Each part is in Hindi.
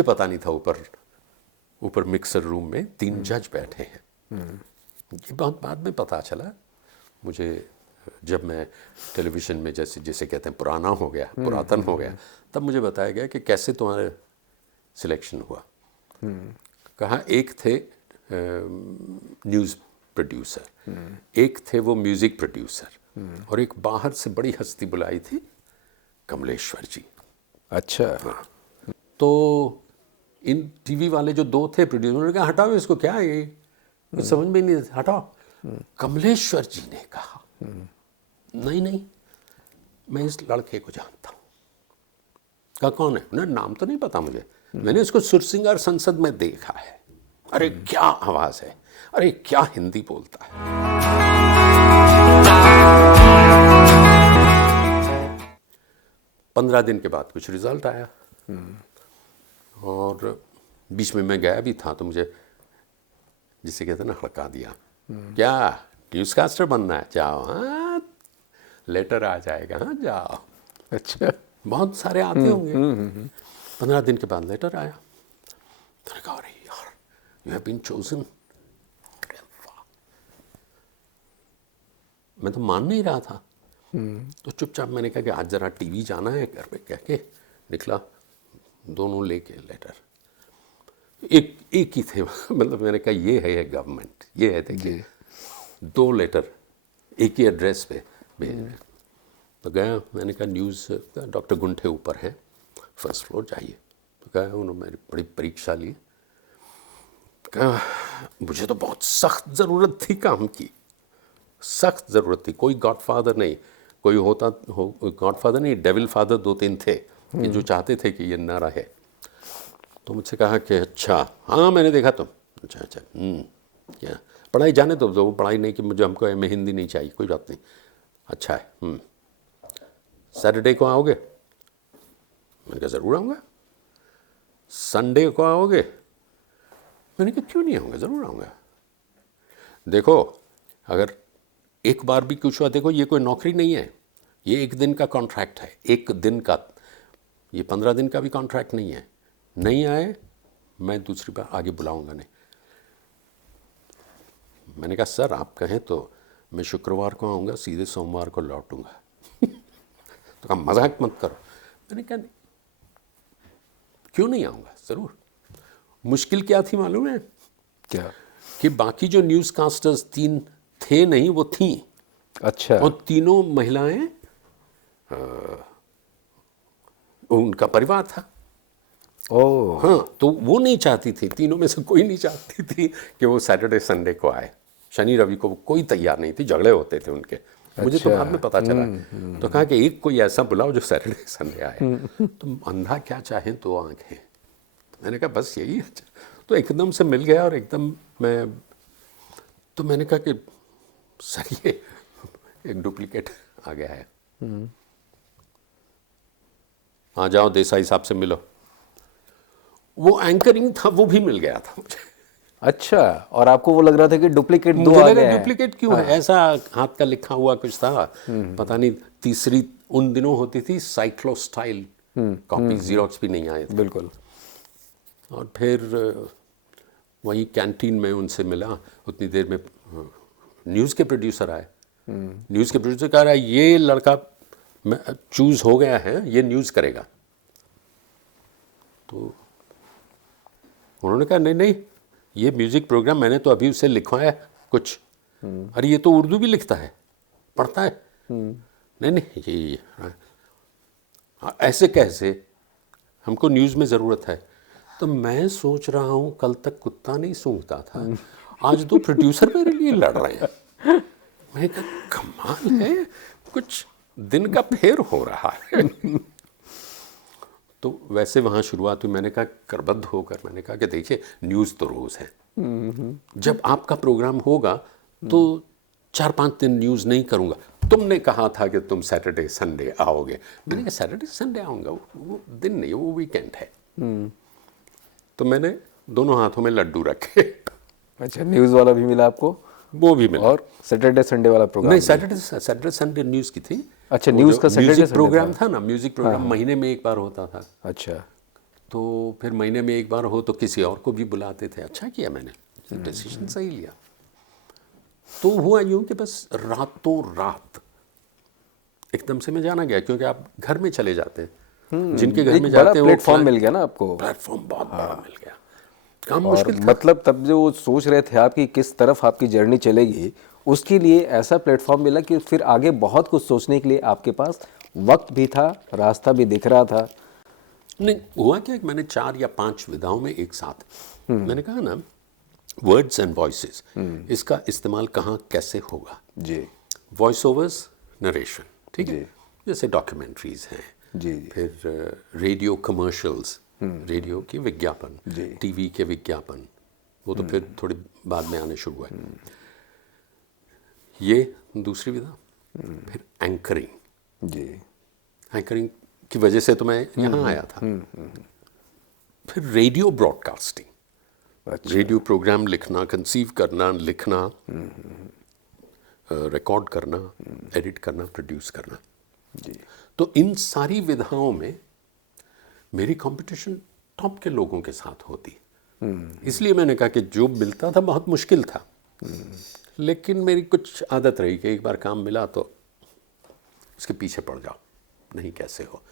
मुझे पता नहीं था ऊपर मिक्सर रूम में 3 जज बैठे हैं। ये बहुत बाद में पता चला मुझे, जब मैं टेलीविज़न में जैसे कहते हैं पुराना हो गया, पुरातन हो गया, तब मुझे बताया गया कि कैसे तुम्हारे सिलेक्शन हुआ। कहा एक थे न्यूज़ प्रोड्यूसर, एक थे वो म्यूज़िक प्रोड्यूसर, और एक बाहर से बड़ी हस्ती बुलाई थी, कमलेश्वर जी। अच्छा। हाँ, तो इन टीवी वाले जो 2 थे प्रोड्यूसर, उन्होंने कहा हटाओ इसको, क्या है ये, कुछ समझ में नहीं, हटाओ। कमलेश्वर जी ने कहा नहीं, मैं इस लड़के को जानता हूँ। कहा कौन है? ना, नाम तो नहीं पता मुझे, मैंने इसको सुरसिंगार संसद में देखा है। अरे क्या आवाज़ है, अरे क्या हिंदी बोलता है। 15 दिन के बाद कुछ रिजल्ट आया, और बीच में मैं गया भी था, तो मुझे जिसे कहते हैं ना हड़का दिया, क्या न्यूज़ कास्टर बनना है, जाओ, हाँ लेटर आ जाएगा, हाँ जाओ। अच्छा। बहुत सारे आते होंगे। 15 दिन के बाद लेटर आया, मैंने कहा अरे यार, यू हैव बीन चोजन। मैं तो मान नहीं रहा था, तो चुपचाप मैंने कहा कि आज जरा टीवी जाना है घर पे, कह के निकला, दोनों लेके लेटर। एक ही थे, मतलब मैंने कहा ये है गवर्नमेंट, ये है, देखिए 2 लेटर एक ही एड्रेस पे भेज रहे। तो गया, मैंने कहा न्यूज़ डॉक्टर गुंठे ऊपर है, फर्स्ट फ्लोर जाइए। तो गया, उन्होंने मेरी बड़ी परीक्षा ली। कहा मुझे तो बहुत सख्त ज़रूरत थी काम की, सख्त ज़रूरत थी, कोई गॉडफादर नहीं, कोई होता हो गॉडफादर नहीं, डेविल फादर 2-3 थे कि जो चाहते थे कि ये ना रहे। तो मुझसे कहा कि अच्छा, हाँ मैंने देखा तुम, अच्छा क्या पढ़ाई, जाने तो वो पढ़ाई नहीं कि मुझे, हमको मैं हिंदी नहीं चाहिए, कोई बात नहीं, अच्छा है। सैटरडे को आओगे? मैंने कहा ज़रूर आऊँगा। संडे को आओगे? मैंने कहा क्यों नहीं आऊँगा, ज़रूर आऊँगा। देखो अगर एक बार भी कुछ हुआ, देखो ये कोई नौकरी नहीं है, ये 1 दिन का कॉन्ट्रैक्ट है, 1 दिन का, ये 15 दिन का भी कॉन्ट्रैक्ट नहीं है। नहीं आए, मैं दूसरी बार आगे बुलाऊंगा नहीं। मैंने कहा सर आप कहें तो मैं शुक्रवार को आऊँगा, सीधे सोमवार को लौटूंगा। तो कहा मजाक मत करो। मैंने कहा नहीं, क्यों नहीं आऊँगा, ज़रूर। मुश्किल क्या थी मालूम है? क्या? कि बाकी जो न्यूज़ कास्टर्स 3 थे नहीं, वो थीं। अच्छा। और तीनों महिलाएं, उनका परिवार था। ओह। हाँ, तो वो नहीं चाहती थी, तीनों में से कोई नहीं चाहती थी कि वो सैटरडे संडे को आए, शनि रवि को कोई तैयार नहीं थी, झगड़े होते थे उनके। मुझे तो बाद में पता चला। तो कहा कि एक कोई ऐसा बुलाओ जो सैटरडे संडे आए। तो अंधा क्या चाहे तो आंखें, मैंने कहा बस यही है। तो एकदम से मिल गया, और एकदम तो मैंने कहा कि सर ये एक डुप्लीकेट आ गया है, आ जाओ देसाई साहब से मिलो। वो एंकरिंग था, वो भी मिल गया था मुझे। अच्छा, और आपको वो लग रहा था कि डुप्लीकेट 2 मुझे आ लगा गया है। डुप्लीकेट क्यों है, ऐसा हाथ का लिखा हुआ कुछ था, पता नहीं। तीसरी उन दिनों होती थी साइक्लोस्टाइल कॉपी, जीरोक्स भी नहीं आए थे। बिल्कुल। और फिर वहीं कैंटीन में उनसे मिला, उतनी देर में न्यूज़ के प्रोड्यूसर आए। न्यूज़ के प्रोड्यूसर कह रहा है ये लड़का चूज़ हो गया है, ये न्यूज़ करेगा। तो उन्होंने कहा नहीं, ये म्यूज़िक प्रोग्राम मैंने तो अभी उसे लिखवाया कुछ। अरे ये तो उर्दू भी लिखता है, पढ़ता है। नहीं ये ऐसे कैसे, हमको न्यूज़ में ज़रूरत है। तो मैं सोच रहा हूँ कल तक कुत्ता नहीं सूंघता था, आज तो प्रोड्यूसर मेरे लिए लड़ रहे हैं। मैं कहा कमाल है, कुछ दिन का फेर हो रहा है। तो वैसे वहाँ शुरुआत हुई। मैंने कहा करबद्ध होकर मैंने कहा कि देखिए न्यूज़ तो रोज़ है, जब आपका प्रोग्राम होगा तो 4-5 दिन न्यूज़ नहीं करूँगा। तुमने कहा था कि तुम सैटरडे संडे आओगे, मैंने कहा सैटरडे संडे आऊँगा, वो दिन नहीं, वो वीकेंड है। तो मैंने दोनों हाथों में लड्डू रखे। अच्छा, न्यूज़ वाला भी मिला आपको? वो भी मिला। और सैटरडे संडे वाला प्रोग्राम? नहीं, सैटरडे संडे न्यूज़ की थी। अच्छा, न्यूज़ का सैटरडे म्यूजिक प्रोग्राम था ना, म्यूजिक प्रोग्राम महीने में एक बार होता था। अच्छा। तो फिर महीने में एक बार हो तो किसी और को भी बुलाते थे। अच्छा किया मैंने, डिसीजन सही लिया। तो हुआ यूँ कि बस रातों रात एकदम से मैं जाना गया, क्योंकि आप घर में चले जाते हैं, जिनके घर एक में बड़ा जाते हैं वो प्लेटफॉर्म मिल गया ना आपको। प्लेटफॉर्म बहुत बड़ा मिल गया। काम और मुश्किल था। मतलब तब जो सोच रहे थे आप कि किस तरफ आपकी जर्नी चलेगी, उसके लिए ऐसा प्लेटफॉर्म मिला कि फिर आगे बहुत कुछ सोचने के लिए आपके पास वक्त भी था, रास्ता भी दिख रहा था। नहीं, हुआ क्या कि मैंने 4 या 5 विधाओं में एक साथ, मैंने कहा ना, वर्ड्स एंड वॉइसेस, इसका इस्तेमाल कहाँ कैसे होगा। जी वॉइस ओवर्स, नरेशन, ठीक जी है, जैसे डॉक्यूमेंट्रीज हैं, जी जी फिर रेडियो कमर्शियल्स, रेडियो के विज्ञापन, जी। टीवी के विज्ञापन, वो तो फिर थोड़े बाद में आने शुरू हुए। ये दूसरी विधा। फिर एंकरिंग, जी एंकरिंग की वजह से तो मैं यहाँ आया था। फिर रेडियो ब्रॉडकास्टिंग, अच्छा रेडियो प्रोग्राम लिखना, कंसीव करना, लिखना, रिकॉर्ड करना, एडिट करना, प्रोड्यूस करना। जी तो इन सारी विधाओं में मेरी कंपटीशन टॉप के लोगों के साथ होती। इसलिए मैंने कहा कि जो मिलता था बहुत मुश्किल था, लेकिन मेरी कुछ आदत रही कि एक बार काम मिला तो उसके पीछे पड़ जाओ, नहीं कैसे हो,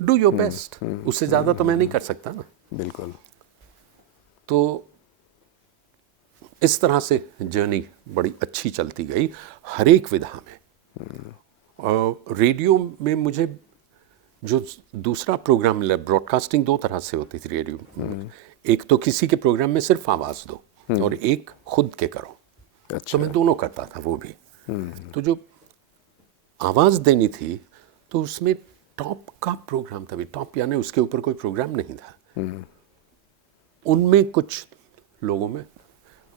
डू योर बेस्ट, उससे ज़्यादा तो मैं नहीं कर सकता ना। बिल्कुल। तो इस तरह से जर्नी बड़ी अच्छी चलती गई हर एक विधा में। और रेडियो में मुझे जो दूसरा प्रोग्राम मिला, ब्रॉडकास्टिंग 2 तरह से होती थी रेडियो में। एक तो किसी के प्रोग्राम में सिर्फ आवाज़ दो, और एक खुद के करो। अच्छा तो मैं दोनों करता था वो भी। तो जो आवाज़ देनी थी तो उसमें टॉप का प्रोग्राम था भी, टॉप यानी उसके ऊपर कोई प्रोग्राम नहीं था। उनमें कुछ लोगों में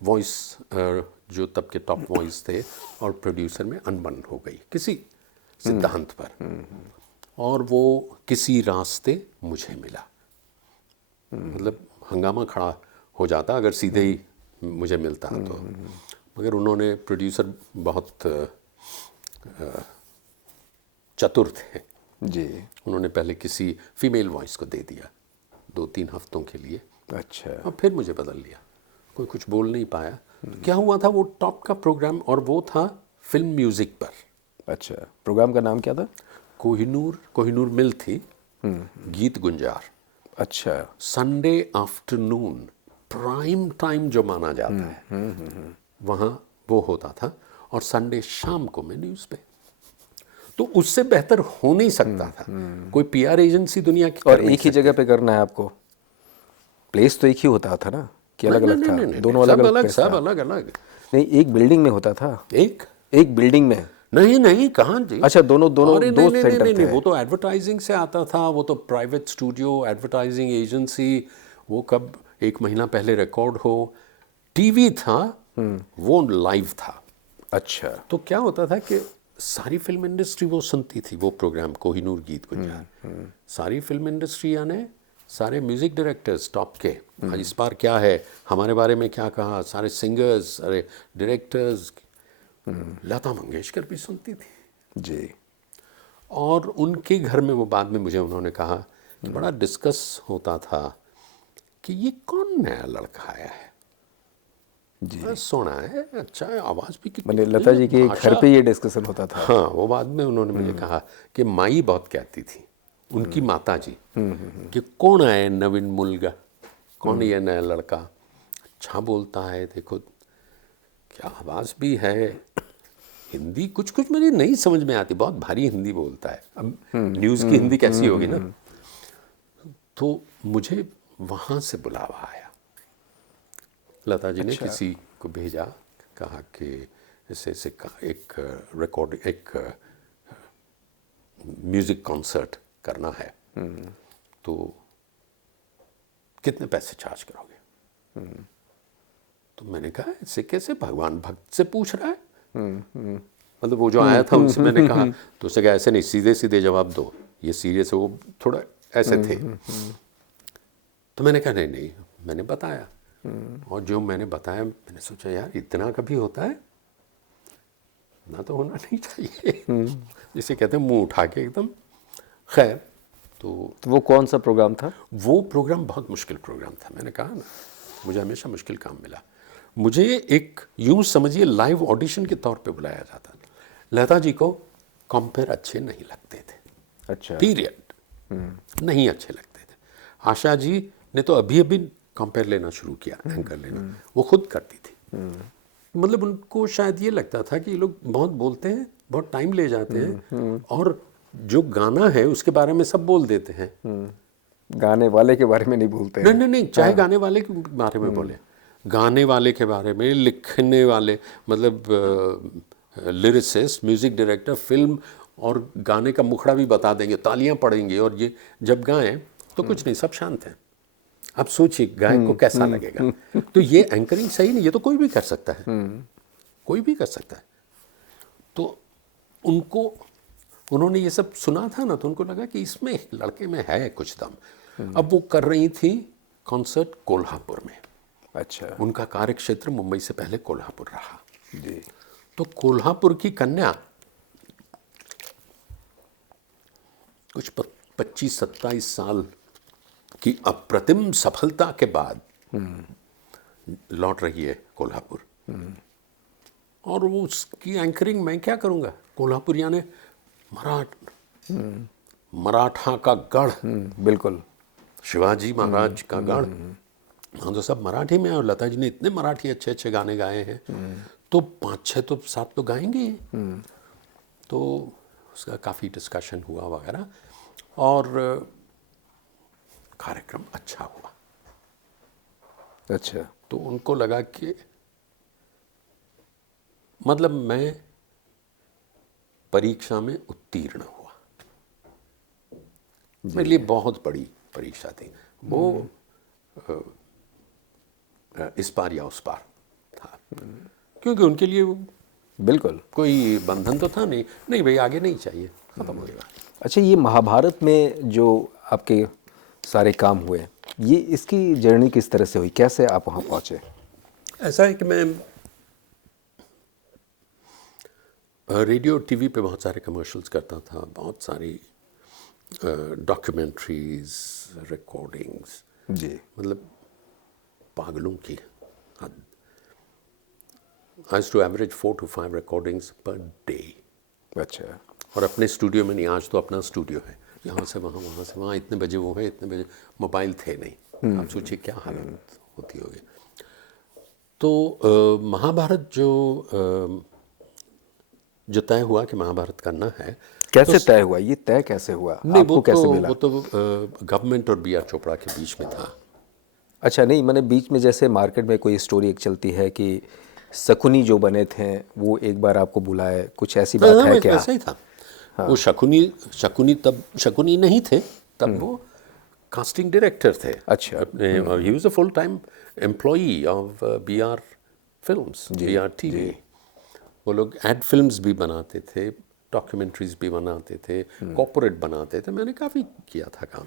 वॉइस, जो तब के टॉप वॉइस थे और प्रोड्यूसर में अनबन हो गई किसी सिद्धांत पर, और वो किसी रास्ते मुझे मिला। मतलब हंगामा खड़ा हो जाता अगर सीधे ही मुझे मिलता तो, मगर उन्होंने, प्रोड्यूसर बहुत चतुर थे, जी। उन्होंने पहले किसी फीमेल वॉइस को दे दिया 2-3 हफ्तों के लिए, अच्छा और फिर मुझे बदल लिया। कोई कुछ बोल नहीं पाया। तो क्या हुआ था, वो टॉप का प्रोग्राम, और वो था फिल्म म्यूज़िक पर। अच्छा, प्रोग्राम का नाम क्या था? कोहिनूर मिल थी, गीत गुंजार। अच्छा संडे आफ्टरनून प्राइम टाइम जो माना जाता है, वहाँ वो होता था, और संडे शाम को मैं न्यूज़ पे। तो उससे बेहतर हो नहीं सकता था। कोई पीआर एजेंसी दुनिया की और कर नहीं एक ही सकती। जगह पे करना है आपको? प्लेस तो एक ही होता था ना कि अलग अलग था? नहीं, दोनों अलग सब अलग अलग, प्लेस सब था? अलग अलग। नहीं, एक बिल्डिंग में होता था। एक एक बिल्डिंग में? नहीं कहाँ जी। अच्छा, दोनों अरे दो नहीं, सेंटर थे? वो तो एडवर्टाइजिंग से आता था, वो तो प्राइवेट स्टूडियो, एडवर्टाइजिंग एजेंसी, वो कब 1 महीना पहले रिकॉर्ड हो। टीवी था, वो लाइव था। अच्छा तो क्या होता था कि सारी फिल्म इंडस्ट्री वो सुनती थी वो प्रोग्राम, कोहिनूर गीत गुंजार। सारी फिल्म इंडस्ट्री यानी सारे म्यूज़िक डायरेक्टर्स टॉप के, आज इस बार क्या है, हमारे बारे में क्या कहा, सारे सिंगर्स, सारे डायरेक्टर्स, लता मंगेशकर भी सुनती थी। जी। और उनके घर में वो बाद में मुझे उन्होंने कहा कि बड़ा डिस्कस होता था कि ये कौन नया लड़का आया है, जी। सोना है, अच्छा है, आवाज़ भी कितनी, मैंने लता जी के घर भाषा। पे ये डिस्कशन होता था? हाँ, वो बाद में उन्होंने मुझे कहा कि माई बहुत कहती थी, उनकी माता जी, कि कौन है नवीन मुलगा, कौन ये नया लड़का, अच्छा बोलता है, देखो क्या आवाज़ भी है, हिंदी कुछ कुछ मुझे नहीं समझ में आती, बहुत भारी हिंदी बोलता है। अब न्यूज़ की हिंदी कैसी होगी ना। तो मुझे वहाँ से बुलावा आया, लता जी ने अच्छा। किसी को भेजा, कहा कि ऐसे एक रिकॉर्ड, एक म्यूज़िक कॉन्सर्ट करना है, तो कितने पैसे चार्ज करोगे। तो मैंने कहा इससे कैसे, भगवान भक्त से पूछ रहा है। मतलब वो जो आया था उनसे मैंने कहा, तो उसने कहा ऐसे नहीं, सीधे सीधे जवाब दो, ये सीरियस है। वो थोड़ा ऐसे थे। तो मैंने कहा नहीं, मैंने बताया, और जो मैंने बताया, मैंने सोचा यार इतना कभी होता है, ना तो होना नहीं चाहिए। जिसे कहते हैं मुंह उठा के एकदम। खैर, तो वो कौन सा प्रोग्राम था? वो प्रोग्राम बहुत मुश्किल प्रोग्राम था। मैंने कहा ना, मुझे हमेशा मुश्किल काम मिला। मुझे एक यूँ समझिए लाइव ऑडिशन के तौर पे बुलाया जाता। लता जी को कंपेयर अच्छे नहीं लगते थे, अच्छा। पीरियड, नहीं अच्छे लगते थे। आशा जी ने तो अभी अभी कंपेयर लेना शुरू किया, एंकर लेना, वो खुद करती थी। मतलब उनको शायद ये लगता था कि ये लोग बहुत बोलते हैं, बहुत टाइम ले जाते हैं, और जो गाना है उसके बारे में सब बोल देते हैं। गाने वाले के बारे में नहीं भूलते नहीं हैं। नहीं नहीं, चाहे गाने वाले के बारे में बोले, गाने वाले के बारे में, लिखने वाले, मतलब लिरिसिस्ट, म्यूजिक डायरेक्टर, फिल्म और गाने का मुखड़ा भी बता देंगे, तालियां पड़ेंगे, और ये जब गाएं तो कुछ नहीं, सब शांत हैं। अब सोचिए गायक को कैसा लगेगा। तो ये एंकरिंग सही नहीं, ये तो कोई भी कर सकता है, कोई भी कर सकता है। तो उन्होंने ये सब सुना था ना, तो उनको लगा कि इसमें लड़के में है कुछ दम। अब वो कर रही थी कॉन्सर्ट कोल्हापुर में। अच्छा उनका कार्यक्षेत्र मुंबई से पहले कोल्हापुर रहा जी। तो कोल्हापुर की कन्या कुछ 25-27 साल की अप्रतिम सफलता के बाद लौट रही है कोल्हापुर, और वो उसकी एंकरिंग मैं क्या करूंगा। कोल्हापुर यानी मराठा का गढ़, बिल्कुल। शिवाजी महाराज का गढ़। हाँ, तो सब मराठी में है, और लता जी ने इतने मराठी अच्छे अच्छे गाने गाए हैं, तो 5-6 तो 7 तो गाएंगे ही। तो उसका काफ़ी डिस्कशन हुआ वगैरह, और कार्यक्रम अच्छा हुआ। अच्छा। तो उनको लगा कि मतलब मैं परीक्षा में उत्तीर्ण हुआ। मेरे लिए बहुत बड़ी परीक्षा थी वो, इस पार या उस पार था, क्योंकि उनके लिए बिल्कुल। कोई बंधन तो था नहीं, नहीं भाई आगे नहीं चाहिए, खत्म हो गया। अच्छा, ये महाभारत में जो आपके सारे काम हुए, ये इसकी जर्नी किस तरह से हुई, कैसे आप वहाँ पहुँचे? ऐसा है कि मैं रेडियो टीवी पे बहुत सारे कमर्शियल्स करता था, बहुत सारी डॉक्यूमेंट्रीज, रिकॉर्डिंग्स, जी। मतलब पागलों की हद। I used to average 4 to 5 recordings per day. अच्छा। और अपने स्टूडियो में नहीं, आज तो अपना स्टूडियो है, यहाँ से वहाँ, वहाँ से वहाँ, इतने बजे वो है, इतने बजे। मोबाइल थे नहीं, आप सोचिए क्या हालत होती होगी। तो महाभारत जो तय हुआ कि महाभारत करना है, कैसे तय हुआ, ये तय कैसे हुआ, नहीं आपको कैसे मिला? वो तो गवर्नमेंट और बी आर चोपड़ा के बीच में था। अच्छा, नहीं मैंने बीच में, जैसे मार्केट में कोई स्टोरी एक चलती है कि शकुनी जो बने थे वो एक बार आपको बुलाए, कुछ ऐसी बात है क्या? वैसा ही था। वो शकुनी नहीं थे तब, वो कास्टिंग डायरेक्टर थे। अच्छा। He was a full time employee of B R films, B R TV. वो लोग एड फिल्म्स भी बनाते थे, डॉक्यूमेंट्रीज भी बनाते थे, कॉर्पोरेट बनाते थे। मैंने काफ़ी किया था काम।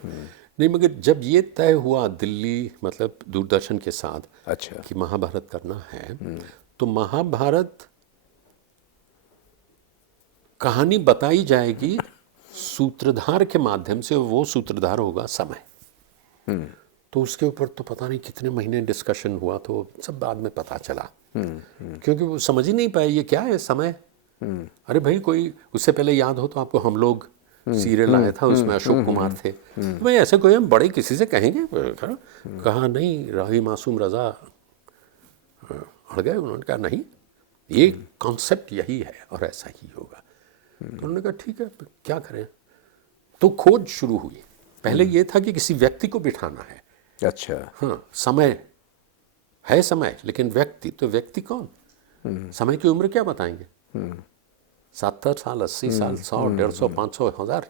नहीं, मगर जब ये तय हुआ दिल्ली, मतलब दूरदर्शन के साथ, अच्छा। कि महाभारत करना है, तो महाभारत कहानी बताई जाएगी सूत्रधार के माध्यम से, वो सूत्रधार होगा समय। तो उसके ऊपर तो पता नहीं कितने महीने डिस्कशन हुआ, तो सब बाद में पता चला, क्योंकि वो समझ ही नहीं पाए ये क्या है समय। अरे भाई, कोई उससे पहले याद हो तो आपको हम लोग सीरियल आया था, उसमें अशोक कुमार थे। तो भाई ऐसे कोई हम बड़े किसी से कहेंगे? कहा नहीं, राही मासूम रजा अड़ गए। उन्होंने कहा नहीं, ये कॉन्सेप्ट यही है और ऐसा ही होगा। तो उन्होंने कहा ठीक है, क्या करें। तो खोज शुरू हुई। पहले ये था कि किसी व्यक्ति को बिठाना है। अच्छा। हाँ, समय है समय, लेकिन व्यक्ति, तो व्यक्ति कौन? समय की उम्र क्या बताएंगे? 70 साल, 80 साल, 100, 150, 500, 1000,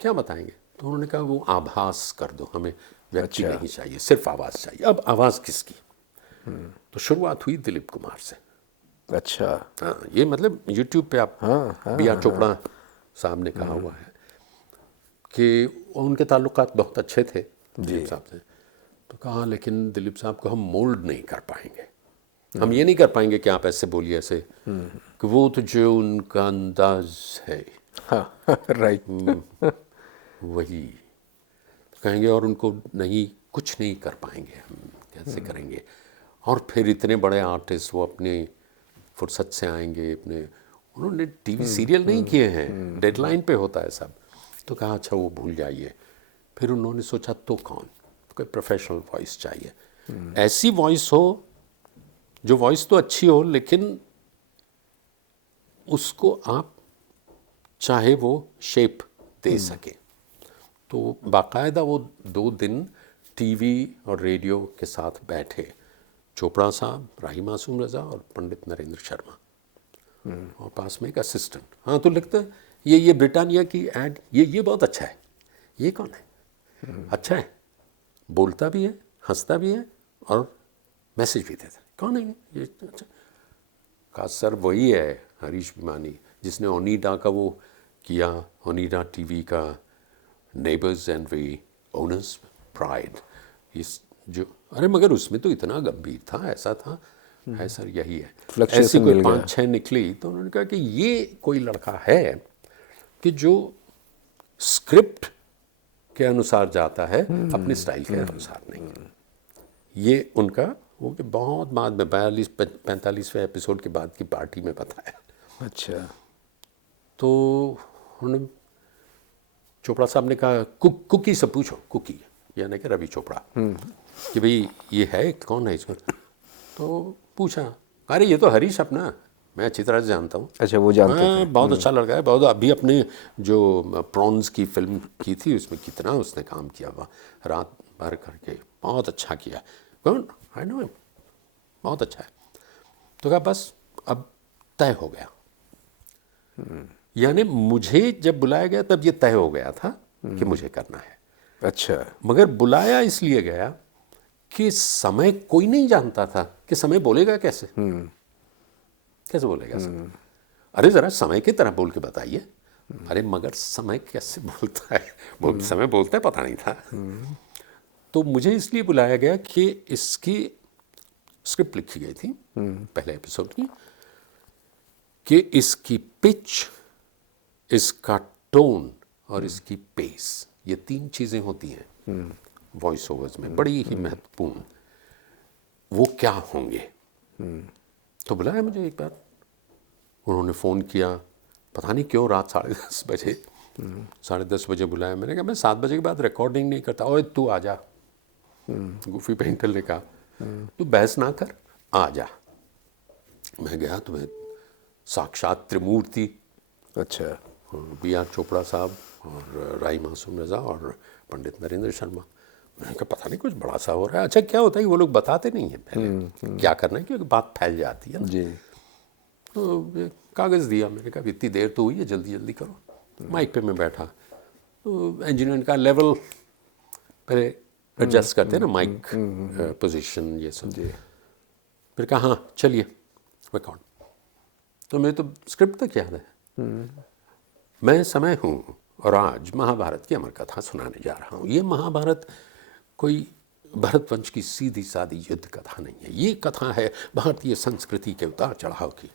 क्या बताएंगे? तो उन्होंने कहा वो आभास कर दो, हमें व्यक्ति नहीं चाहिए, सिर्फ आवाज़ चाहिए। अब आवाज़ किसकी? तो शुरुआत हुई दिलीप कुमार से। अच्छा। हाँ, ये मतलब यूट्यूब पे आप, बी आर चोपड़ा साहब ने कहा हुआ है कि उनके ताल्लुकात बहुत अच्छे थे दिलीप साहब से। तो कहा लेकिन दिलीप साहब को हम मोल्ड नहीं कर पाएंगे, हम ये नहीं कर पाएंगे कि आप ऐसे बोलिए, ऐसे कि वो तो जो उनका अंदाज है, हाँ, राइट। वही कहेंगे और उनको नहीं, कुछ नहीं कर पाएंगे हम, कैसे करेंगे। और फिर इतने बड़े आर्टिस्ट वो अपने फुर्सत से आएंगे, अपने उन्होंने टीवी सीरियल नहीं किए हैं, डेडलाइन पे होता है सब। तो कहा अच्छा वो भूल जाइए। फिर उन्होंने सोचा तो कौन, तो कोई प्रोफेशनल वॉइस चाहिए, ऐसी वॉइस हो जो वॉइस तो अच्छी हो लेकिन उसको आप चाहे वो शेप दे सके। तो बाकायदा वो 2 दिन टीवी और रेडियो के साथ बैठे, चोपड़ा साहब, राही मासूम रज़ा और पंडित नरेंद्र शर्मा, और पास में एक असिस्टेंट। हाँ तो लिखते ये ब्रिटानिया की एड, ये बहुत अच्छा है, ये कौन है, अच्छा है, बोलता भी है, हंसता भी है और मैसेज भी देता है, कौन है ये, अच्छा। कहा सर वही है हरीश भिमानी जिसने ओनिडा का वो किया, ओनिडा टीवी का neighbours envy owners pride, इस जो, अरे मगर उसमें तो इतना गंभीर था, ऐसा था, है सर यही है। ऐसी Fluctuation कोई मिल गया। 5-6 निकली तो उन्होंने कहा कि ये कोई लड़का है कि जो स्क्रिप्ट के अनुसार जाता है, अपने स्टाइल के अनुसार नहीं। ये उनका वो कि बहुत बाद में 42-45वें एपिसोड के बाद की पार्टी में बताया। अच्छा। तो उन्होंने, चोपड़ा साहब ने कहा कुकी से पूछो, कुकी यानी कि रवि चोपड़ा, कि भाई ये है कौन है इसमें। तो पूछा, अरे ये तो हरीश अपना, मैं अच्छी तरह से जानता हूँ। अच्छा, वो जानते थे। बहुत अच्छा लड़का है, बहुत, अभी अपने जो प्रॉन्स की फिल्म की थी उसमें कितना उसने काम किया हुआ, रात भर करके बहुत अच्छा किया। कौन, आई नो, बहुत अच्छा है। तो कहा बस अब तय हो गया, यानी मुझे जब बुलाया गया तब ये तय हो गया था कि मुझे करना है। अच्छा। मगर बुलाया इसलिए गया कि समय कोई नहीं जानता था कि समय बोलेगा कैसे, कैसे बोलेगा समय। अरे ज़रा समय की तरह बोल के बताइए। अरे मगर समय कैसे बोलता है, समय बोलता है पता नहीं था। तो मुझे इसलिए बुलाया गया कि इसकी स्क्रिप्ट लिखी गई थी पहले एपिसोड की, कि इसकी पिच, इसका टोन और इसकी पेस, ये 3 चीज़ें होती हैं वॉइस ओवर्स में, बड़ी ही महत्वपूर्ण, वो क्या होंगे। तो बुलाया मुझे एक बार, उन्होंने फ़ोन किया, पता नहीं क्यों रात 10:30 बजे, 10:30 बजे बुलाया। मैंने कहा मैं 7 बजे के बाद रिकॉर्डिंग नहीं करता। ओए तू आ जा, गुफी पेंटर ने कहा, तू बहस ना कर, आ जा। मैं गया तो मैं साक्षात त्रिमूर्ति, अच्छा। बी आर चोपड़ा साहब और राही मासूम रज़ा और पंडित नरेंद्र शर्मा। मैंने कहा पता नहीं कुछ बड़ा सा हो रहा है। अच्छा क्या होता है कि वो लोग बताते नहीं हैं पहले क्या करना है, क्योंकि बात फैल जाती है ना। जी। तो कागज़ दिया, मैंने कहा इतनी देर तो हुई है, जल्दी जल्दी करो। माइक पे मैं बैठा, तो इंजीनियर का लेवल पहले एडजस्ट करते हैं ना, माइक पोजीशन ये सब। फिर कहा हाँ चलिए रिकॉर्ड। तो मैं तो स्क्रिप्ट तक याद है। मैं समय हूँ और आज महाभारत की अमर कथा सुनाने जा रहा हूँ। ये महाभारत कोई भरतवंश की सीधी सादी युद्ध कथा नहीं है, ये कथा है भारतीय संस्कृति के उतार चढ़ाव की।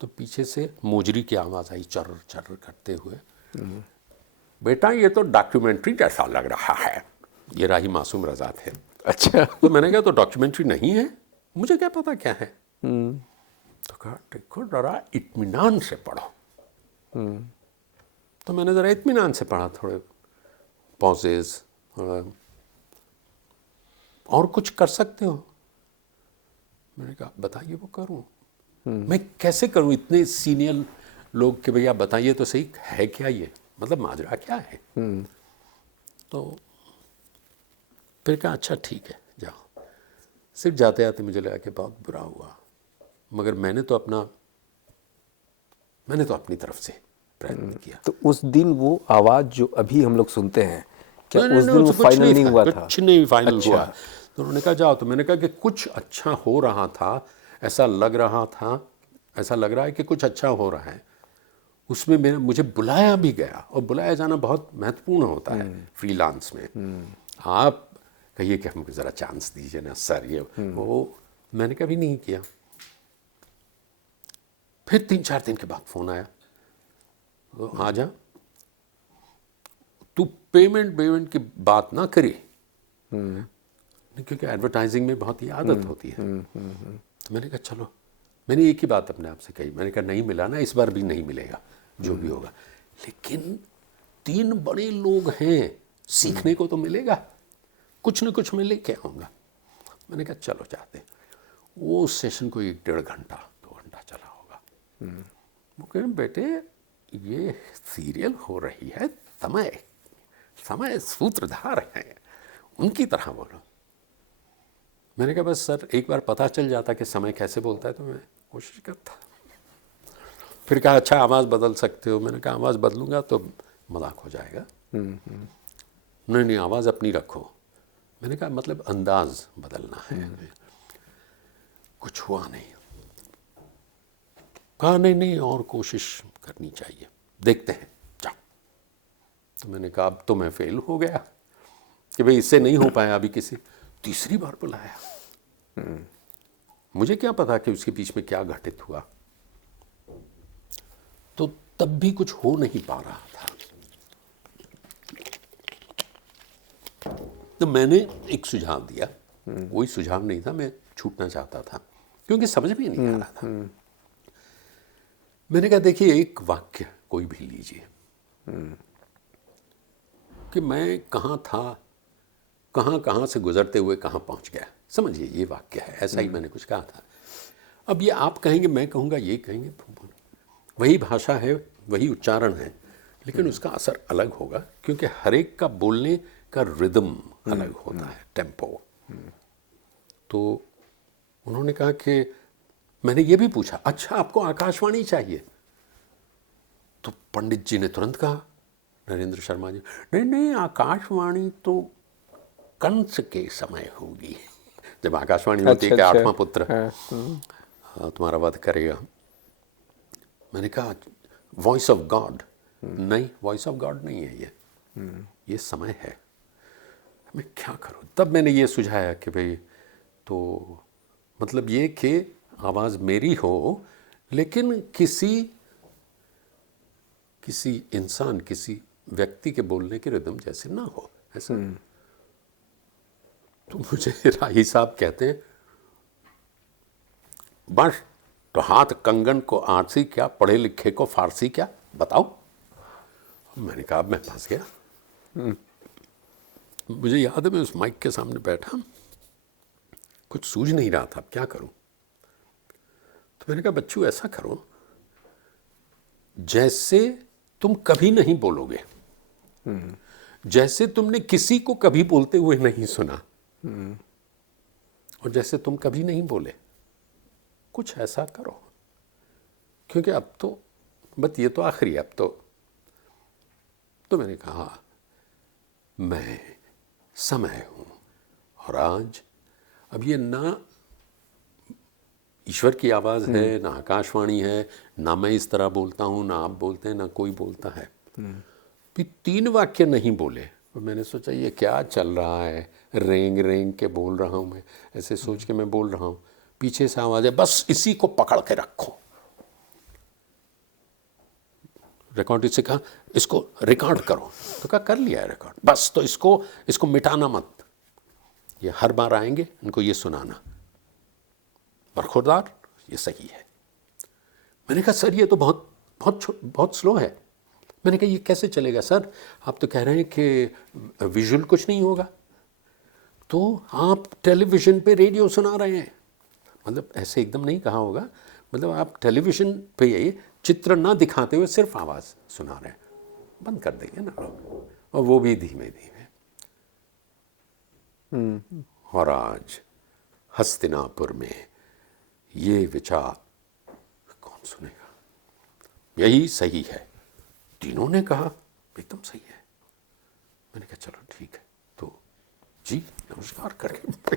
तो पीछे से मोजरी की आवाज़ आई चर्र चर्र करते हुए, बेटा ये तो डॉक्यूमेंट्री जैसा लग रहा है। ये राही मासूम रज़ा थे। अच्छा। तो मैंने कहा तो डॉक्यूमेंट्री नहीं है, मुझे क्या पता क्या है। तो कहा देखो ज़रा इत्मीनान से पढ़ो। तो मैंने ज़रा इत्मीनान से पढ़ा, थोड़े पॉजेज, और कुछ कर सकते हो। मैंने कहा बताइए वो करूं, मैं कैसे करूं, इतने सीनियर लोग के भैया बताइए तो सही है क्या ये, मतलब माजरा क्या है। तो फिर कहा अच्छा ठीक है जाओ। सिर्फ जाते आते मुझे लगा कि बहुत बुरा हुआ, मगर मैंने तो अपनी तरफ से प्रयत्न किया। तो उस दिन वो आवाज़ जो अभी हम लोग सुनते हैं, क्या नहीं, उस दिन वो उससे कुछ फाइनल नहीं हुआ था? कुछ नहीं फाइनल अच्छा। हुआ। तो उन्होंने कहा जाओ। तो मैंने कहा कि कुछ अच्छा हो रहा था, ऐसा लग रहा था, ऐसा लग रहा है कि कुछ अच्छा हो रहा है। उसमें मुझे बुलाया भी गया, और बुलाया जाना बहुत महत्वपूर्ण होता है फ्रीलांस में। आप कहिए कि हमको ज़रा चांस दीजिए ना सर, ये वो मैंने कभी नहीं किया। फिर 3-4 दिन के बाद फ़ोन आया, तो आ जा। तू पेमेंट की बात ना करे, क्योंकि एडवर्टाइजिंग में बहुत ही आदत होती है। तो मैंने कहा चलो, मैंने एक ही बात अपने आप से कही, मैंने कहा नहीं मिला ना, इस बार भी नहीं मिलेगा, जो भी होगा, लेकिन 3 बड़े लोग हैं, सीखने को तो मिलेगा, कुछ न कुछ मैं लेके आऊँगा। मैंने कहा चलो जाते। वो सेशन को 1-1.5 घंटा 2 घंटा चला होगा। वो कह बेटे ये सीरियल हो रही है, समय सूत्रधार हैं, उनकी तरह बोलो। मैंने कहा बस सर एक बार पता चल जाता कि समय कैसे बोलता है तो मैं कोशिश करता। फिर कहा अच्छा आवाज़ बदल सकते हो। मैंने कहा आवाज़ बदलूंगा तो मजाक हो जाएगा। नहीं आवाज़ अपनी रखो। मैंने कहा मतलब अंदाज बदलना है। कुछ हुआ नहीं। कहा नहीं और कोशिश करनी चाहिए, देखते हैं जाओ। तो मैंने कहा अब तो मैं फेल हो गया कि भाई इससे नहीं हो पाया अभी किसी। तीसरी बार बुलाया। मुझे क्या पता कि उसके बीच में क्या घटित हुआ। तो तब भी कुछ हो नहीं पा रहा था। तो मैंने एक सुझाव दिया। कोई सुझाव नहीं था, मैं छूटना चाहता था क्योंकि समझ में नहीं आ रहा था। मैंने कहा देखिए एक वाक्य कोई भी लीजिए कि मैं कहाँ था, कहाँ से गुजरते हुए कहाँ पहुँच गया, समझिए ये वाक्य है। ऐसा ही मैंने कुछ कहा था। अब ये आप कहेंगे, मैं कहूँगा, ये कहेंगे, वही भाषा है, वही उच्चारण है, लेकिन उसका असर अलग होगा क्योंकि हर एक का बोलने का रिदम अलग होता है, टेम्पो। तो उन्होंने कहा कि मैंने ये भी पूछा अच्छा आपको आकाशवाणी चाहिए? तो पंडित जी ने तुरंत कहा, नरेंद्र शर्मा जी, नहीं आकाशवाणी तो कंस के समय होगी, जब आकाशवाणी होती है कि 8वां पुत्र तुम्हारा वध करेगा। मैंने कहा वॉइस ऑफ गॉड? नहीं वॉइस ऑफ गॉड नहीं है ये समय है। मैं क्या करूं? तब मैंने ये सुझाया कि भाई तो मतलब ये कि आवाज़ मेरी हो लेकिन किसी इंसान, किसी व्यक्ति के बोलने के रिदम जैसे ना हो, ऐसा। तो मुझे राही साहब कहते हैं बस तो हाथ कंगन को आरसी क्या, पढ़े लिखे को फारसी क्या, बताओ। मैंने कहा मैं फंस गया। मुझे याद है मैं उस माइक के सामने बैठा, कुछ सूझ नहीं रहा था, क्या करूं। तो मैंने कहा बच्चू ऐसा करो जैसे तुम कभी नहीं बोलोगे, जैसे तुमने किसी को कभी बोलते हुए नहीं सुना, और जैसे तुम कभी नहीं बोले, कुछ ऐसा करो क्योंकि अब तो बस ये तो आखिरी, अब तो मैंने कहा मैं समय हूं और आज अब ये ना ईश्वर की आवाज़ है, ना आकाशवाणी है, ना मैं इस तरह बोलता हूँ, ना आप बोलते हैं, ना कोई बोलता है। भी 3 वाक्य नहीं बोले। तो मैंने सोचा ये क्या चल रहा है, रेंग के बोल रहा हूँ मैं, ऐसे सोच के मैं बोल रहा हूँ। पीछे से आवाज़ है बस इसी को पकड़ के रखो। रिकॉर्डिस्ट से कहा इसको रिकॉर्ड करो, तो कहा कर लिया है रिकॉर्ड, बस तो इसको मिटाना मत, ये हर बार आएंगे इनको ये सुनाना, बरखुरदार ये सही है। मैंने कहा सर ये तो बहुत स्लो है। मैंने कहा ये कैसे चलेगा सर, आप तो कह रहे हैं कि विजुअल कुछ नहीं होगा, तो आप टेलीविज़न पे रेडियो सुना रहे हैं, मतलब ऐसे एकदम नहीं कहा होगा, मतलब आप टेलीविज़न पे चित्र ना दिखाते हुए सिर्फ आवाज़ सुना रहे हैं, बंद कर देंगे ना लोग, और वो भी धीमे धीमे। और आज हस्तिनापुर में ये विचार कौन सुनेगा, यही सही है। तीनों ने कहा एकदम सही है। मैंने कहा चलो ठीक है, तो जी नमस्कार करके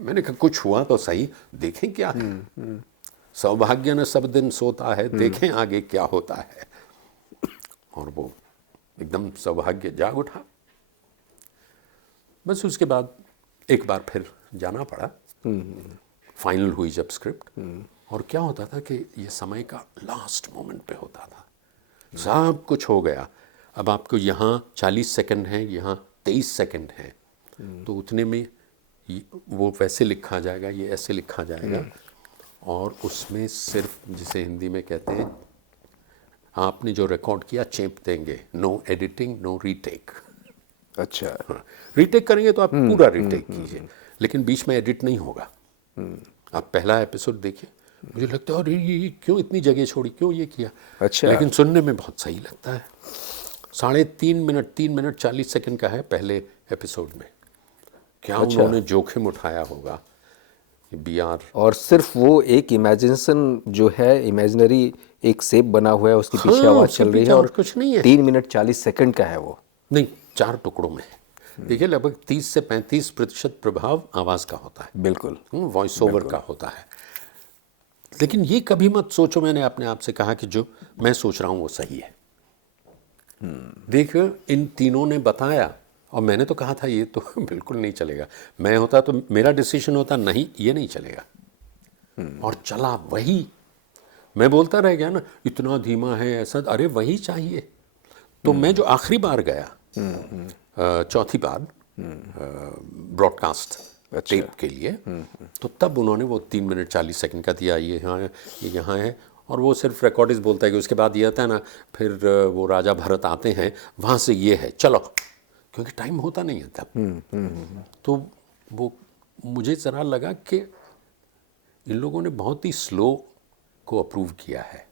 मैंने कहा कुछ हुआ तो सही, देखें क्या है। सौभाग्य न सब दिन सोता है, देखें आगे क्या होता है। और वो एकदम सौभाग्य जाग उठा। बस उसके बाद एक बार फिर जाना पड़ा। फाइनल हुई जब स्क्रिप्ट, और क्या होता था कि ये समय का लास्ट मोमेंट पे होता था, सब कुछ हो गया, अब आपको यहाँ 40 सेकंड है, यहाँ 23 सेकंड है, तो उतने में वो वैसे लिखा जाएगा, ये ऐसे लिखा जाएगा, और उसमें सिर्फ जिसे हिंदी में कहते हैं आपने जो रिकॉर्ड किया चेप देंगे, नो एडिटिंग नो रीटेक। अच्छा। हाँ, रीटेक करेंगे तो आप पूरा रीटेक कीजिए, लेकिन बीच में एडिट नहीं होगा। आप पहला एपिसोड देखिए, मुझे लगता है अरे ये क्यों इतनी जगह छोड़ी, क्यों ये किया। अच्छा। लेकिन सुनने में बहुत सही लगता है। 3 मिनट 40 सेकंड का है पहले एपिसोड में। क्या अच्छा। उन्होंने जोखिम उठाया होगा। BR और सिर्फ वो एक इमेजिनेशन जो है, इमेजिनरी एक सेप बना हुआ है, उसके पीछे हाँ, आवाज़ उसके चल रही पीछे है, और और कुछ नहीं है। 3 मिनट 40 सेकंड का है वो। नहीं, 4 टुकड़ों में है। देखिए लगभग 30 से 35% प्रभाव आवाज़ का होता है, बिल्कुल। वॉइस ओवर का होता है। लेकिन ये कभी मत सोचो, मैंने अपने आप से कहा कि जो मैं सोच रहा हूँ वो सही है। देखो इन तीनों ने बताया, और मैंने तो कहा था ये तो बिल्कुल नहीं चलेगा। मैं होता तो मेरा डिसीजन होता नहीं ये नहीं चलेगा, और चला वही। मैं बोलता रह गया ना, इतना धीमा है ऐसा, अरे वही चाहिए। तो मैं जो आखिरी बार गया, चौथी बार ब्रॉडकास्ट टेप के लिए, तो तब उन्होंने वो 3 मिनट 40 सेकंड का दिया, ये यहाँ है, और वो सिर्फ रिकॉर्डिस्ट बोलता है कि उसके बाद ये आता है ना, फिर वो राजा भरत आते हैं, वहाँ से ये है, चलो, क्योंकि टाइम होता नहीं है तब। तो वो मुझे ज़रा लगा कि इन लोगों ने बहुत ही स्लो को अप्रूव किया है।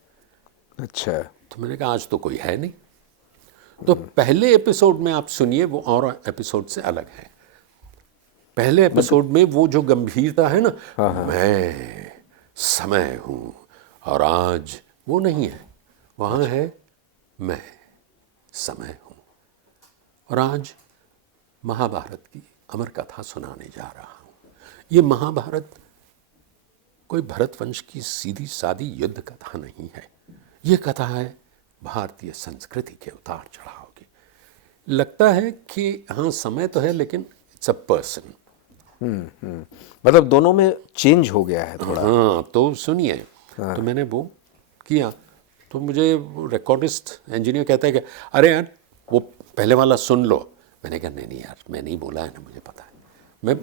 अच्छा। तो मैंने कहा आज तो कोई है नहीं। तो पहले एपिसोड में आप सुनिए, वो और एपिसोड से अलग है। पहले एपिसोड में वो जो गंभीरता है ना, मैं समय हूँ और आज, वो नहीं है। वहाँ है मैं समय हूँ और आज महाभारत की अमर कथा सुनाने जा रहा हूँ। ये महाभारत कोई भरत वंश की सीधी सादी युद्ध कथा नहीं है। ये कथा है भारतीय संस्कृति के उतार चढ़ाव की। लगता है कि हाँ समय तो है, लेकिन इट्स अ पर्सन। मतलब दोनों में चेंज हो गया है थोड़ा। हाँ, तो सुनिए, तो मैंने वो किया, तो मुझे रिकॉर्डिस्ट इंजीनियर कहता है कि अरे यार वो पहले वाला सुन लो। मैंने कहा नहीं यार, मैं नहीं बोला है ना, मुझे पता है।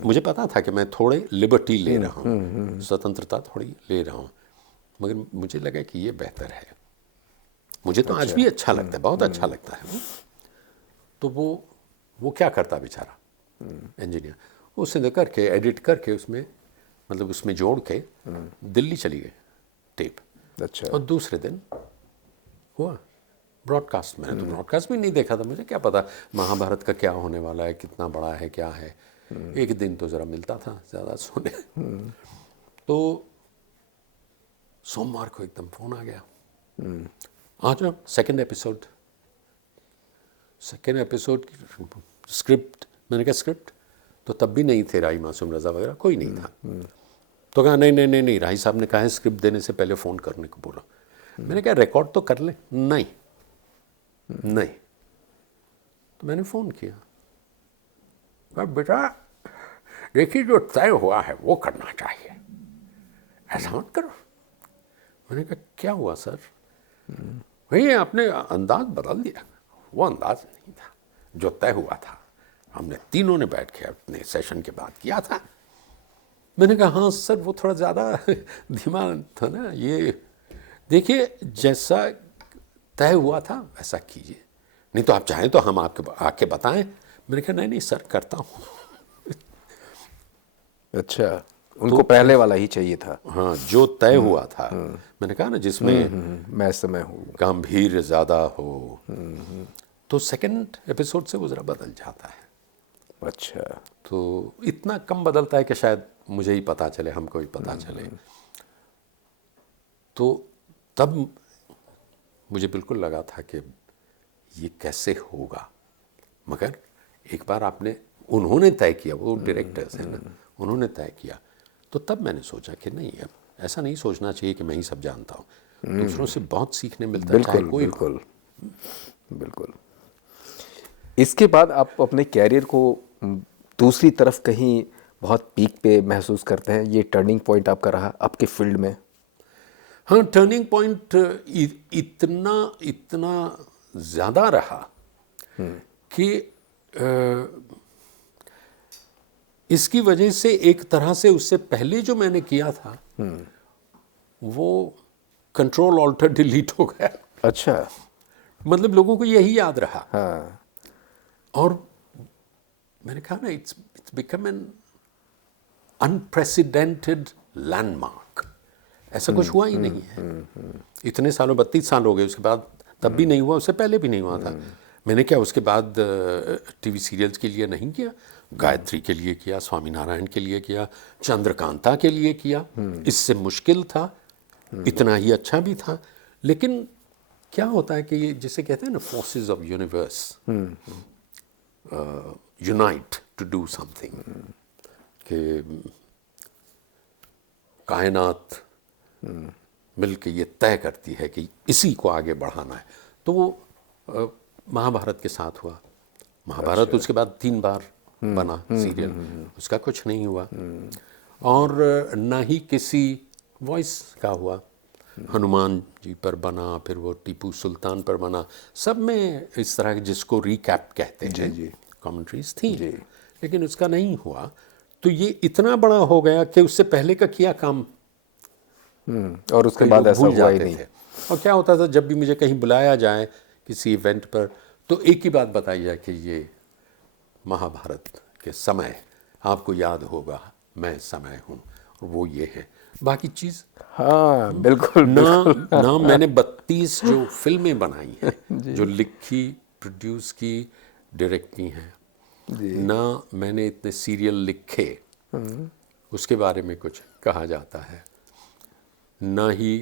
मुझे पता था कि मैं थोड़े लिबर्टी ले रहा हूँ, स्वतंत्रता थोड़ी ले रहा हूँ, मगर मुझे लगा कि ये बेहतर है। मुझे तो आज भी अच्छा लगता है, बहुत अच्छा लगता है। तो वो क्या करता बेचारा इंजीनियर, उसने करके एडिट करके उसमें, मतलब उसमें जोड़ के दिल्ली चली गई टेप। अच्छा। और दूसरे दिन हुआ ब्रॉडकास्ट। मैंने तो ब्रॉडकास्ट भी नहीं देखा था, मुझे क्या पता महाभारत का क्या होने वाला है, कितना बड़ा है, क्या है। एक दिन तो ज़रा मिलता था ज़्यादा सोने। तो सोमवार को एकदम फ़ोन आ गया, आ जाओ सेकेंड एपिसोड की स्क्रिप्ट। मैंने कहा स्क्रिप्ट, तो तब भी नहीं थे राही मासूम रज़ा वगैरह, कोई नहीं था। तो कहा नहीं, राही साहब ने कहा है स्क्रिप्ट देने से पहले फ़ोन करने को बोला। मैंने कहा रिकॉर्ड तो कर ले। नहीं। तो मैंने फ़ोन किया, कहा बेटा देखिए जो तय हुआ है वो करना चाहिए, ऐसा मत करो। मैंने कहा क्या हुआ सर? भैया आपने अंदाज बदल दिया। वो अंदाज नहीं था जो तय हुआ था, हमने तीनों ने बैठ के अपने सेशन के बाद किया था। मैंने कहा हाँ सर, वो थोड़ा ज़्यादा धीमा था ना। ये देखिए जैसा तय हुआ था वैसा कीजिए, नहीं तो आप चाहें तो हम आपके आके बताएं। मैंने कहा नहीं सर, करता हूँ। अच्छा, उनको पहले वाला ही चाहिए था। हाँ, जो तय हुआ था। मैंने कहा ना जिसमें मैं समय हूँ, गंभीर ज़्यादा हो, तो सेकंड एपिसोड से वो ज़रा बदल जाता है। अच्छा। तो इतना कम बदलता है कि शायद मुझे ही पता चले, हमको ही पता चले। तो तब मुझे बिल्कुल लगा था कि ये कैसे होगा, मगर एक बार उन्होंने तय किया, वो डायरेक्टर्स हैं ना, उन्होंने तय किया, तो तब मैंने सोचा कि नहीं, अब ऐसा नहीं सोचना चाहिए कि मैं ही सब जानता हूँ। दूसरों से बहुत सीखने मिलता है, चाहे कोई हो। बिल्कुल। इसके बाद आप अपने कैरियर को दूसरी तरफ कहीं बहुत पीक पे महसूस करते हैं? ये टर्निंग पॉइंट आपका रहा आपके फील्ड में? हाँ, टर्निंग पॉइंट इतना ज़्यादा रहा कि इसकी वजह से एक तरह से उससे पहले जो मैंने किया था वो कंट्रोल ऑल्टर डिलीट हो गया। अच्छा। मतलब लोगों को यही याद रहा। हाँ। और मैंने कहा ना, it's become an unprecedented landmark. ऐसा कुछ हुआ ही नहीं है। इतने सालों, 32 साल हो गए उसके बाद, तब भी नहीं हुआ, उससे पहले भी नहीं हुआ था। मैंने क्या उसके बाद टीवी सीरियल्स के लिए नहीं किया, गायत्री के लिए किया, स्वामीनारायण के लिए किया, चंद्रकांता के लिए किया। इससे मुश्किल था, इतना ही अच्छा भी था। लेकिन क्या होता है कि ये जिसे कहते हैं ना, forces of universe unite to do something, कि कायनात मिलके ये तय करती है कि इसी को आगे बढ़ाना है। तो वो महाभारत के साथ हुआ। महाभारत अच्छा। उसके बाद 3 बार बना सीरियल, उसका कुछ नहीं हुआ। और ना ही किसी वॉइस का हुआ। हनुमान जी पर बना, फिर वो टीपू सुल्तान पर बना। सब में इस तरह के जिसको रिकैप कहते हैं कमेंट्रीज थी, लेकिन उसका नहीं हुआ। तो ये इतना बड़ा हो गया कि उससे पहले का किया काम और उसके बाद ऐसा भूल हुआ ही जाते नहीं। थे। और क्या होता था, जब भी मुझे कहीं बुलाया जाए किसी इवेंट पर, तो एक ही बात बताई जाए कि ये महाभारत के समय आपको याद होगा, मैं समय हूँ, और वो ये है। बाकी चीज़ हाँ बिल्कुल। ना मैंने 32 जो फिल्में बनाई हैं, जो लिखी, प्रोड्यूस की, डायरेक्ट की हैं, ना मैंने इतने सीरियल लिखे, उसके बारे में कुछ कहा जाता है, ना ही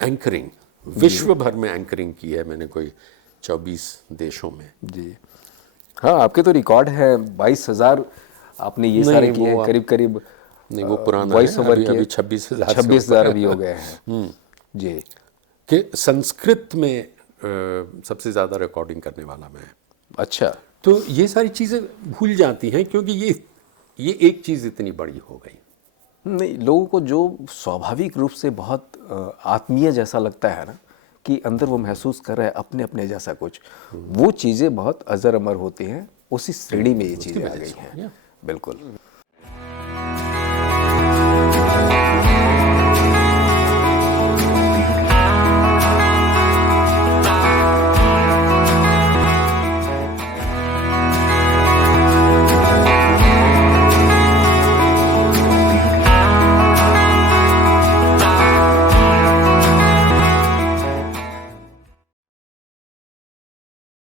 एंकरिंग, विश्व भर में एंकरिंग की है मैंने, कोई 24 देशों में। जी हाँ, आपके तो रिकॉर्ड है 22,000 आपने ये सारे किए हैं, करीब करीब। नहीं, वो पुराना वॉइस है, ओवर अभी के अभी 26,000 26,000 अभी हो गए हैं। जी। कि संस्कृत में सबसे ज़्यादा रिकॉर्डिंग करने वाला मैं। अच्छा। तो ये सारी चीज़ें भूल जाती हैं, क्योंकि ये एक चीज़ इतनी बड़ी हो गई। नहीं, लोगों को जो स्वाभाविक रूप से बहुत आत्मीय जैसा लगता है ना, कि अंदर वो महसूस कर रहा है अपने अपने जैसा कुछ, वो चीज़ें बहुत अजर अमर होती हैं। उसी श्रेणी में ये चीज़ें आ गई हैं। बिल्कुल।